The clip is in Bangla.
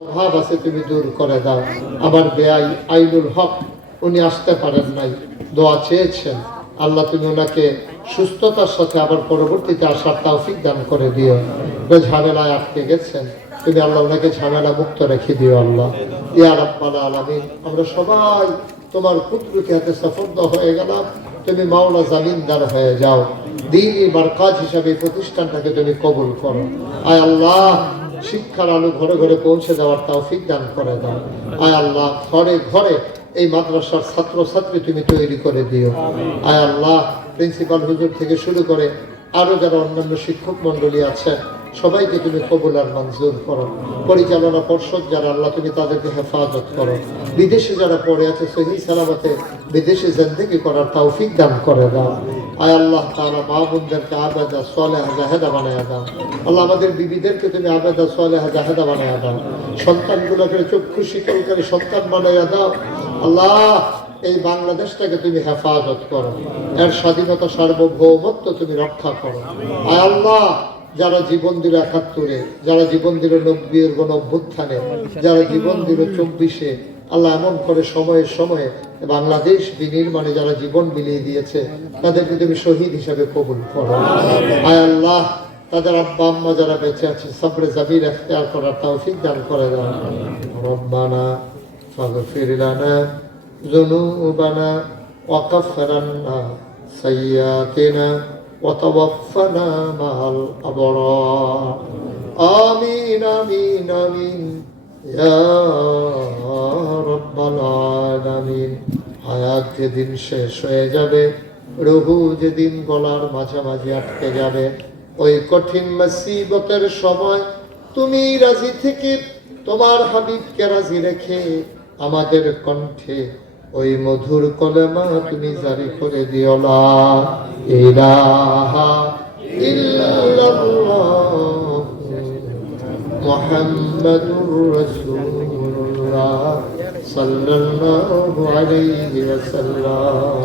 ভাব আছে তুমি দূর করে দাও। আমার বেআই আইনুল হক, উনি আসতে পারেন নাই, দোয়া চেয়েছেন, আল্লাহ তুমি ওনাকে সুস্থতার সাথে আবার পরবর্তীতে আসার তৌফিক দান করে দিও। ঝামেলায় আটকে গেছেন, তুমি আল্লাহ ওনাকে ঝামেলা মুক্ত রেখে দিও আল্লাহ। ইয়া রাব্বাল আলামিন, আমরা সবাই তোমার পুত্রকে হাতে সফর্দ হয়ে গেলাম, তুমি মাওলা জামিনদার হয়ে যাও। দ্বীনি মারকাজ হিসাবে প্রতিষ্ঠানটাকে তুমি কবুল করো। আয় আল্লাহ, শিক্ষার আলো ঘরে ঘরে পৌঁছে দেওয়ার তৌফিক দান করে দাও। আয় আল্লাহ, ঘরে ঘরে এই মাদ্রাসার ছাত্র ছাত্রী তুমি তৈরি করে দিও। আয় আল্লাহ, প্রিন্সিপাল হুজুর থেকে শুরু করে আরো যারা অন্যান্য শিক্ষক মন্ডলী আছেন, সবাইকে তুমি কবুল আর মঞ্জুর করো। পরিচালনা পর্ষদ যারা, আল্লাহ তুমি তাদেরকে হেফাজত করো। বিদেশে যারা পড়ে আছে সহি সালামতে বিদেশে জিন্দেগি করার তৌফিক দান করে দাও। আয় আল্লাহ তাআলা, মা বোনদেরকে আবেদা সালেহা জাহেদা বানায়া দাও। আল্লাহ, আমাদের বিবিদেরকে তুমি আবেদা সালেহা জাহেদা বানায়া দাও। সন্তানগুলোকে চক্ষু শীতলকারী সন্তান বানায়া দাও। আল্লাহ, এই বাংলাদেশটাকে তুমি হেফাজত করো, এর স্বাধীনতা সার্বভৌমত্ব তুমি রক্ষা করো। আয় আল্লাহ, যারা জীবন দিল ৭১-এ, যারা জীবন দিল ৯০-এর গণ অভ্যুত্থানে, যারা জীবন দিল ২৪-এ, আল্লাহ এমন করে সময়ে সময়ে বাংলাদেশ বিনির্মাণে যারা জীবন বিলিয়ে দিয়েছে, তাদেরকে তুমি শহীদ হিসাবে কবুল করো। আয় আল্লাহ, তাদের আব্বা আম্মা যারা বেঁচে আছে, সবরে জামির ইখতিয়ার করার তৌফিক দান করে দাও। রব্বানা ফাগফির লানা যুনুবানা ওয়া কাফফির আন্না সাইয়্যাতিনা ওয়া তাওয়াফফানা মা'আল আবরার। আমিন আমিন আমিন ইয়া রাব্বাল আলামিন। হায়াত যেদিন শেষ হয়ে যাবে, রুহু যেদিন গলার মাঝামাঝি আটকে যাবে, ওই কঠিন মুসিবতের সময় তুমি রাজি থেকে তোমার হাবিবকে রাজি রেখে আমাদের কণ্ঠে ওই মধুর কলেমা তুমি জারি করে দিও, লা ইলাহা ইল্লাল্লাহ মুহাম্মাদুর রাসূলুল্লাহ সাল্লাল্লাহু আলাইহি ওয়াসাল্লাম।